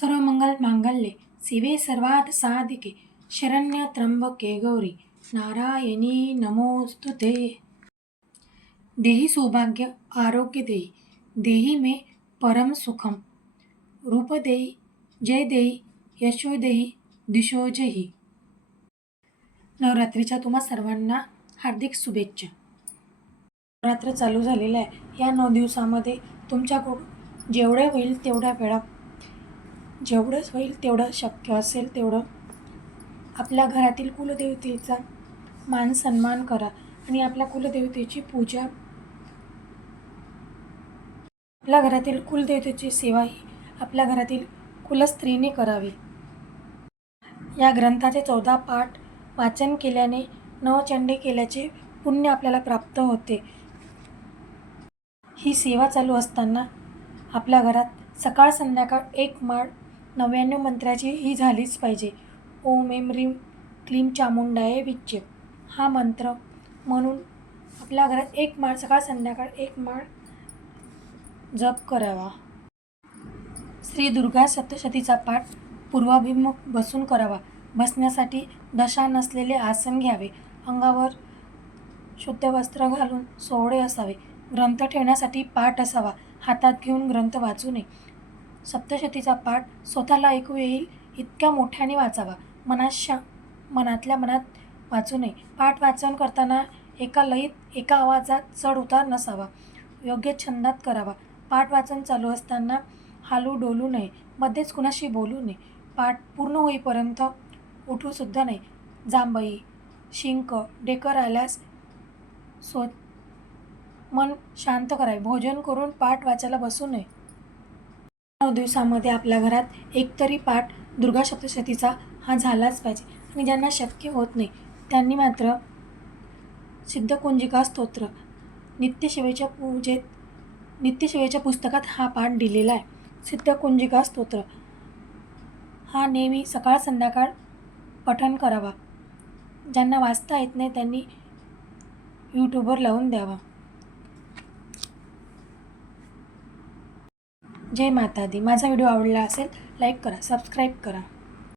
सर्वमंगल मांगल्ये शिवे सर्वार्थ साधिके शरण्य त्र्यंबके गौरी नारायणी नमोस्तुते। देहि सौभाग्य आरोग्य देहि, देहि मे परम सुखम, रूप देहि, जय देहि, यशो देहि, दिशो जही। नवरात्रीच्या तुम्हा सर्वांना हार्दिक शुभेच्छा। नवरात्र चालू झालेलं आहे। या 9 दिवसामध्ये तुमच्याकडून जेवढे होईल तेवढ्या वेळा, जेवढं होईल तेवढं शक्य असेल तेवढं आपल्या घरातील कुलदेवतेचा मान सन्मान करा आणि आपल्या कुलदेवतेची पूजा, आपल्या घरातील कुलदेवतेची सेवा ही आपल्या घरातील कुलस्त्रीने करावी। या ग्रंथाचे 14 पाठ वाचन केल्याने नवचंडी केल्याचे पुण्य आपल्याला प्राप्त होते। ही सेवा चालू असताना आपल्या घरात सकाळ संध्याकाळ एक माळ 99 मंत्राची ही झालीच पाहिजे। ओम ऐं ह्रीं क्लीं चामुंडाय विच्चे हा मंत्र म्हणून आपल्या घरात एक माळ सकाळ संध्याकाळ एक माळ जप करावा। श्री दुर्गा सप्तशतीचा पाठ पूर्वाभिमुख बसून करावा। बसण्यासाठी दशा नसलेले आसन घ्यावे। अंगावर शुद्ध वस्त्र घालून सोवळे असावे। ग्रंथ ठेवण्यासाठी पाट असावा। हातात घेऊन ग्रंथ वाचू नये। सप्तशतीचा पाठ स्वतःला ऐकू येईल इतक्या मोठ्याने वाचावा। मनातल्या मनात वाचू नये। पाठ वाचन करताना एका लयीत, एका आवाजात चढ उतार नसावा। योग्य छंदात करावा। पाठ वाचन चालू असताना हालू डोलू नये। मध्येच कुणाशी बोलू नये। पाठ पूर्ण होईपर्यंत उठू सुद्धा नये। जांभई, शिंक, डेकर आल्यास मन शांत करावे। भोजन करून पाठ वाचायला बसू नये। 9 दिवसामध्ये आपल्या घरात एकतरी पाठ दुर्गा सप्तशतीचा हा झालाच पाहिजे आणि ज्यांना शक्य होत नाही त्यांनी मात्र सिद्धकुंजिका स्तोत्र नित्यसेवेच्या पुस्तकात हा पाठ दिलेला आहे। सिद्धकुंजिका स्तोत्र हा नेहमी सकाळ संध्याकाळ पठण करावा। ज्यांना वाचता येत नाही त्यांनी यूट्यूबवर लावून द्यावा। जय माता दी। माझा व्हिडिओ आवडला असेल लाईक करा, सबस्क्राईब करा।